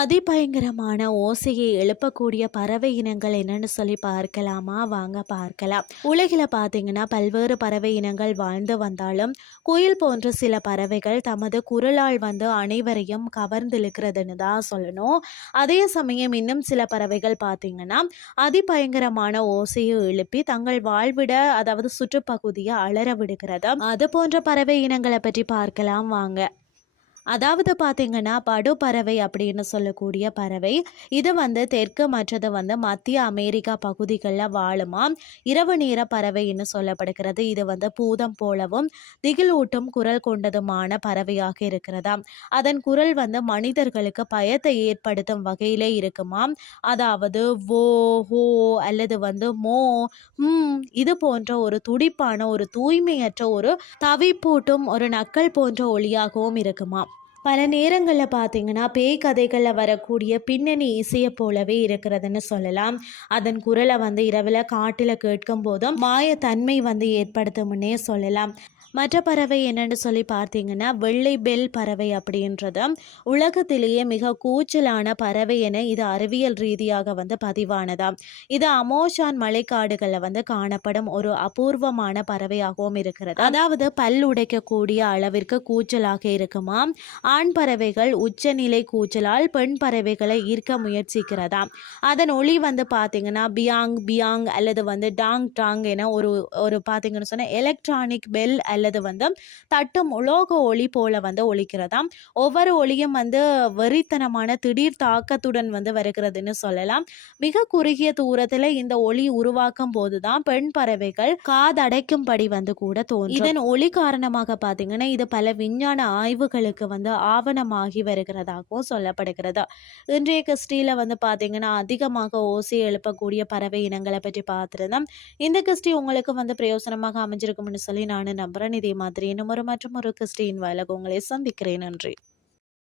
அதிபயங்கரமான ஓசையை எழுப்பக்கூடிய பறவை இனங்கள் என்னன்னு சொல்லி பார்க்கலாமா? வாங்க பார்க்கலாம். உலகில் பார்த்தீங்கன்னா பல்வேறு பறவை இனங்கள் வாழ்ந்து வந்தாலும் குயில் போன்ற சில பறவைகள் தமது குரலால் வந்து அனைவரையும் கவர்ந்திழுக்கிறதுன்னு தான் சொல்லணும். அதே சமயம் இன்னும் சில பறவைகள் பார்த்தீங்கன்னா அதிபயங்கரமான ஓசையை எழுப்பி தங்கள் வாழ்விட அதாவது சுற்றுப்பகுதியை அலற விடுகிறது அது போன்ற பறவை இனங்களை பற்றி பார்க்கலாம். வாங்க. அதாவது பார்த்தீங்கன்னா படு பறவை அப்படின்னு சொல்லக்கூடிய பறவை. இது வந்து தெற்கு மற்றது வந்து மத்திய அமெரிக்கா பகுதிகளில் வாழுமா? இரவு நேர பறவைன்னு சொல்லப்படுகிறது. இது வந்து பூதம் போலவும் திகிலூட்டும் குரல் கொண்டதுமான பறவையாக இருக்கிறதா? அதன் குரல் வந்து மனிதர்களுக்கு பயத்தை ஏற்படுத்தும் வகையிலே இருக்குமாம் அதாவது ஓ ஹோ அல்லது வந்து மோ ம் இது போன்ற ஒரு துடிப்பான ஒரு தூய்மையற்ற ஒரு தவிப்பூட்டும் ஒரு நக்கல் போன்ற ஒளியாகவும் இருக்குமா? பல நேரங்களில் பார்த்தீங்கன்னா பேய் கதைகளில் வரக்கூடிய பின்னணி இசையை போலவே இருக்கிறதுன்னு சொல்லலாம். அதன் குரலை வந்து இரவில் காட்டில் கேட்கும் போதும் மாயத்தன்மை வந்து ஏற்படுத்தும்னே சொல்லலாம். மற்ற பறவை என்னன்னு சொல்லி பார்த்தீங்கன்னா வெள்ளை பெல் பறவை அப்படின்றது. உலகத்திலேயே மிக கூச்சலான பறவை என இது அறிவியல் ரீதியாக வந்து பதிவானதா. இது அமோஷான் மலைக்காடுகளில் வந்து காணப்படும் ஒரு அபூர்வமான பறவையாகவும் இருக்கிறது. அதாவது பல் உடைக்கக்கூடிய அளவிற்கு கூச்சலாக இருக்குமா? ஆண் பறவைகள் உச்சநிலை கூச்சலால் பெண் பறவைகளை ஈர்க்க முயற்சிக்கிறதா? அதன் ஒளி வந்து பார்த்தீங்கன்னா பியாங் பியாங் அல்லது வந்து டாங் டாங் என ஒரு ஒரு பார்த்தீங்கன்னு சொன்னால் எலக்ட்ரானிக் பெல் அல்லது வந்து தட்டும் உலோக ஒளி போல வந்து ஒழிக்கிறதாம் ஒவ்வொரு ஒளியும் வந்து வெறித்தனமான திடீர் தாக்கத்துடன் வந்து வருகிறதுன்னு சொல்லலாம். மிக குறுகிய தூரத்தில் இந்த ஒளி உருவாக்கும் போதுதான் பெண் பறவைகள் காதடைக்கும்படி வந்து கூட தோன்றும். இதன் ஒளி காரணமாக பார்த்தீங்கன்னா இது பல விஞ்ஞான ஆய்வுகளுக்கு வந்து ஆவணமாகி வருகிறதாகவும் சொல்லப்படுகிறது. இன்றைய கிறிஸ்டியில் வந்து பார்த்தீங்கன்னா அதிகமாக ஓசி எழுப்பக்கூடிய பறவை இனங்களை பற்றி பார்த்துருந்தோம். இந்த கிறிஸ்டி உங்களுக்கு வந்து பிரயோசனமாக அமைஞ்சிருக்கும்னு சொல்லி நான் நம்புகிறேன் இதே மாதிரி இன்னும் ஒரு மற்றும் ஒரு கிறிஸ்டின் வயலக உங்களை சந்திக்கிறேன். நன்றி.